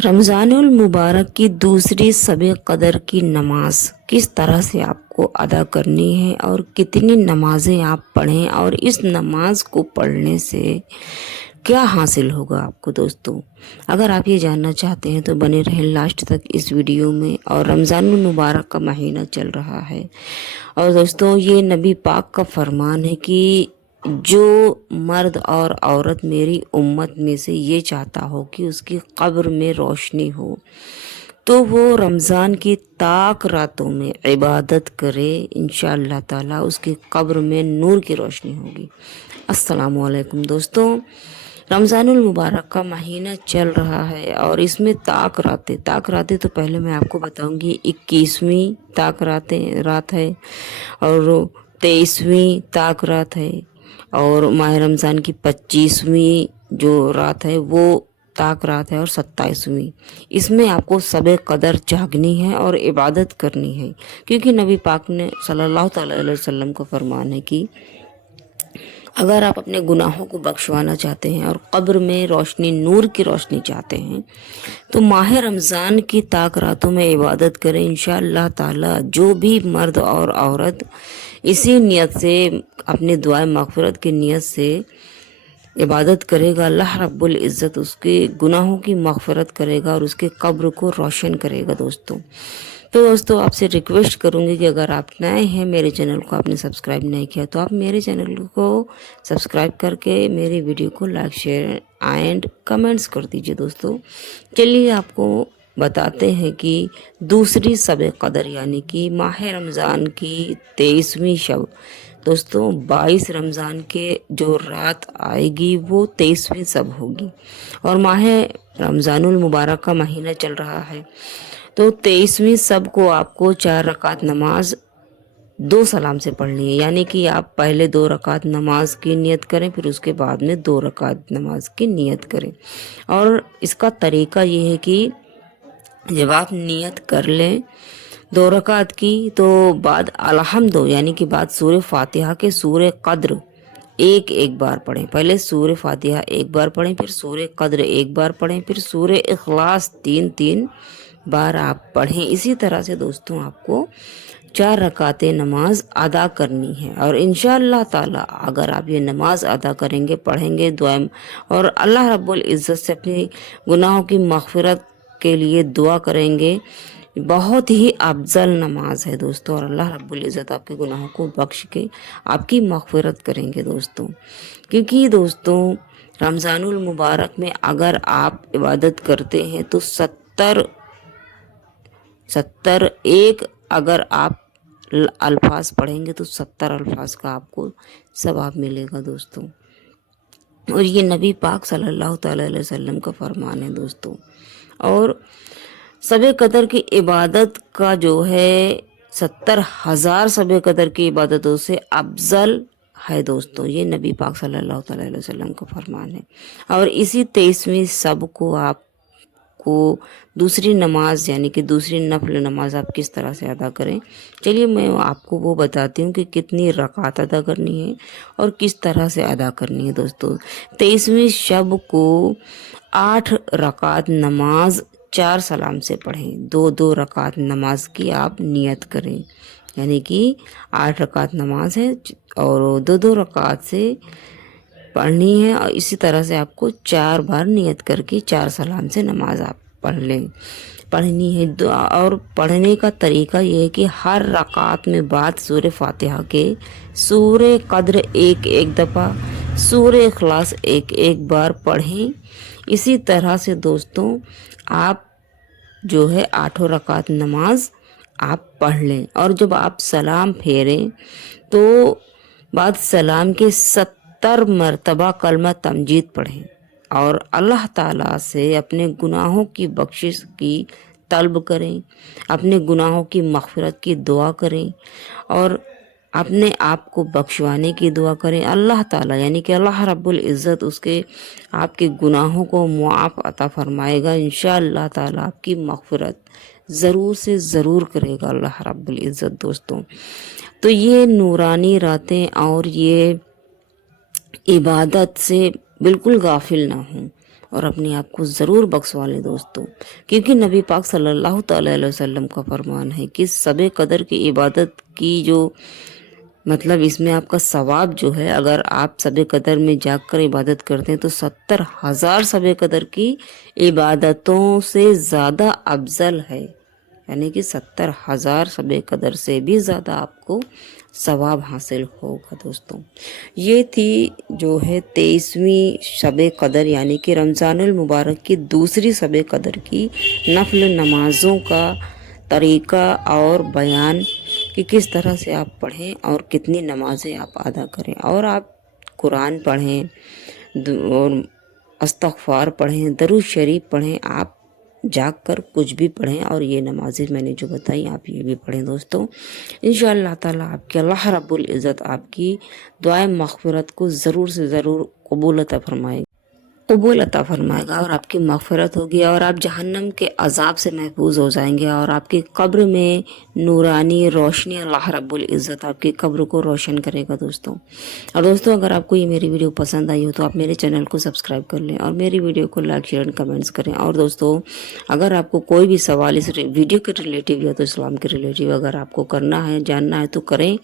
रमज़ान उल मुबारक की दूसरी शब कदर की नमाज किस तरह से आपको अदा करनी है और कितनी नमाजें आप पढ़ें और इस नमाज को पढ़ने से क्या हासिल होगा आपको दोस्तों। अगर आप ये जानना चाहते हैं तो बने रहें लास्ट तक इस वीडियो में। और रमज़ान उल मुबारक का महीना चल रहा है और दोस्तों ये नबी पाक का फरमान है कि जो मर्द और औरत मेरी उम्मत में से ये चाहता हो कि उसकी कब्र में रोशनी हो तो वो रमज़ान की ताक रातों में इबादत करे, इंशाअल्लाह ताला उसकी कब्र में नूर की रोशनी होगी। अस्सलामु अलैकुम दोस्तों, रमज़ानुल मुबारक का महीना चल रहा है और इसमें ताक रातें तो पहले मैं आपको बताऊंगी 21वीं रात है और 23वीं ताक रात है और माह रमज़ान की 25वीं जो रात है वो ताक रात है और 27वीं। इसमें आपको शब कदर जागनी है और इबादत करनी है, क्योंकि नबी पाक ने सल्लल्लाहु अलैहि वसल्लम का फरमान है कि अगर आप अपने गुनाहों को बख्शवाना चाहते हैं और कब्र में रोशनी, नूर की रोशनी चाहते हैं तो माह रमज़ान की ताक रातों में इबादत करें। इंशाअल्लाह ताला जो भी मर्द और औरत इसी नियत से, अपनी दुआए मग़फ़िरत की नियत से इबादत करेगा, अल्लाह रब्बुल इज़्ज़त उसके गुनाहों की मग़फ़िरत करेगा और उसके कब्र को रोशन करेगा दोस्तों। तो दोस्तों आपसे रिक्वेस्ट करूंगी कि अगर आप नए हैं, मेरे चैनल को आपने सब्सक्राइब नहीं किया तो आप मेरे चैनल को सब्सक्राइब करके मेरे वीडियो को लाइक, शेयर एंड कमेंट्स कर दीजिए दोस्तों। चलिए आपको बताते हैं कि दूसरी शब कदर यानी कि माह रमज़ान की 23वीं शब दोस्तों 22 रमज़ान के जो रात आएगी वो 23वीं शब होगी और माह रमज़ानुल मुबारक का महीना चल रहा है। तो 23वीं शब को आपको 4 रकात नमाज 2 सलाम से पढ़नी है, यानी कि आप पहले 2 रकात नमाज की नियत करें, फिर उसके बाद में 2 रकात नमाज की नियत करें। और इसका तरीका ये है कि जब आप नियत कर लें 2 रकात की तो बाद अलहम्द यानी कि बाद सूरह फातिहा के सूरह कद्र एक बार पढ़ें। पहले सूरह फातिहा एक बार पढ़ें, फिर सूरह कद्र एक बार पढ़ें, फिर सूरह इखलास 3 बार आप पढ़ें। इसी तरह से दोस्तों आपको 4 रकातें नमाज अदा करनी है और इंशाअल्लाह ताला अगर आप ये नमाज अदा करेंगे, पढ़ेंगे दुआएं और अल्लाह रब्बुल इज़्ज़त से अपनी गुनाहों की मग़फ़िरत के लिए दुआ करेंगे, बहुत ही अफजल नमाज है दोस्तों और अल्लाह रब्बुल इज़्ज़त आपके गुनाहों को बख्श के आपकी मग़फ़िरत करेंगे दोस्तों। क्योंकि दोस्तों रमज़ानुल मुबारक में अगर आप इबादत करते हैं तो 70 एक अगर आप अल्फाज पढ़ेंगे तो 70 अल्फाज का आपको सवाब मिलेगा दोस्तों। और ये नबी पाक सल्लल्लाहु अलैहि वसल्लम का फरमान है दोस्तों। और शब कदर की इबादत का जो है 70,000 शब कदर की इबादतों से अफजल है दोस्तों। ये नबी पाक सल्लल्लाहु अलैहि वसल्लम का फरमान है। और इसी 23वीं शब को आपको दूसरी नमाज यानी कि दूसरी नफल नमाज आप किस तरह से अदा करें, चलिए मैं आपको वो बताती हूँ कि कितनी रकात अदा करनी है और किस तरह से अदा करनी है दोस्तों। 23वीं शब को 8 रकात नमाज 4 सलाम से पढ़ें। 2 रकात नमाज की आप नियत करें, यानी कि 8 रकात नमाज है और 2 रकात से पढ़नी है। और इसी तरह से आपको 4 बार नियत करके 4 सलाम से नमाज आप पढ़नी है। और पढ़ने का तरीका ये है कि हर रकात में बाद सूरह फातिहा के सूरह कद्र एक दफ़ा, सूरह इखलास एक बार पढ़ें। इसी तरह से दोस्तों आप जो है 8 रकात नमाज आप पढ़ लें और जब आप सलाम फेरें तो बाद सलाम के 70 मरतबा कलमा तमजीद पढ़ें और अल्लाह ताला से अपने गुनाहों की बख्शिश की तलब करें, अपने गुनाहों की मग़फ़िरत की दुआ करें और अपने आप को बख्शवाने की दुआ करें। अल्लाह ताला यानी कि अल्लाह रब्बुल इज़्ज़त उसके आपके गुनाहों को मुआफ़ अता फ़रमाएगा। इंशाअल्लाह ताला आपकी मग़फ़िरत ज़रूर से ज़रूर करेगा अल्लाह रब्बुल इज़्ज़त दोस्तों। तो ये नूरानी रातें और ये इबादत से बिल्कुल गाफिल ना हों اور اپنے آپ کو ضرور بخشوا لیں دوستوں، کیونکہ نبی پاک صلی اللہ تعالی علیہ وسلم کا فرمان ہے کہ شب قدر کی عبادت کی جو مطلب اس میں آپ کا ثواب جو ہے، اگر آپ شب قدر میں جاگ کر عبادت کرتے ہیں تو 70,000 شب قدر کی عبادتوں سے زیادہ افضل ہے، یعنی کہ 70,000 شب قدر سے بھی زیادہ آپ کو ثواب حاصل ہوگا دوستوں۔ یہ تھی جو ہے 23ویں شب قدر، یعنی کہ رمضان المبارک کی دوسری شب قدر کی نفل نمازوں کا طریقہ اور بیان کہ کس طرح سے آپ پڑھیں اور کتنی نمازیں آپ ادا کریں، اور آپ قرآن پڑھیں اور استغفار پڑھیں، درود شریف پڑھیں، آپ جاگ کر کچھ بھی پڑھیں، اور یہ نمازیں میں نے جو بتائی آپ یہ بھی پڑھیں دوستوں۔ انشاءاللہ تعالیٰ آپ کے اللہ رب العزت آپ کی دعائیں مغفرت کو ضرور سے ضرور قبول عطا فرمائے گا، اور آپ کی مغفرت ہوگی، اور آپ جہنم کے عذاب سے محفوظ ہو جائیں گے، اور آپ کی قبر میں نورانی روشنی اللہ رب العزت آپ کی قبر کو روشن کرے گا دوستوں۔ اور دوستوں اگر آپ کو یہ میری ویڈیو پسند آئی ہو تو آپ میرے چینل کو سبسکرائب کر لیں، اور میری ویڈیو کو لائک شیئر اور کمنٹس کریں۔ اور دوستوں اگر آپ کو کوئی بھی سوال اس ویڈیو کے ریلیٹیو یا تو اسلام کے ریلیٹیو اگر آپ کو کرنا ہے، جاننا ہے تو کریں،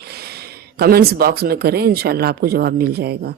کمنٹس باکس میں کریں، انشاءاللہ آپ کو جواب مل جائے گا۔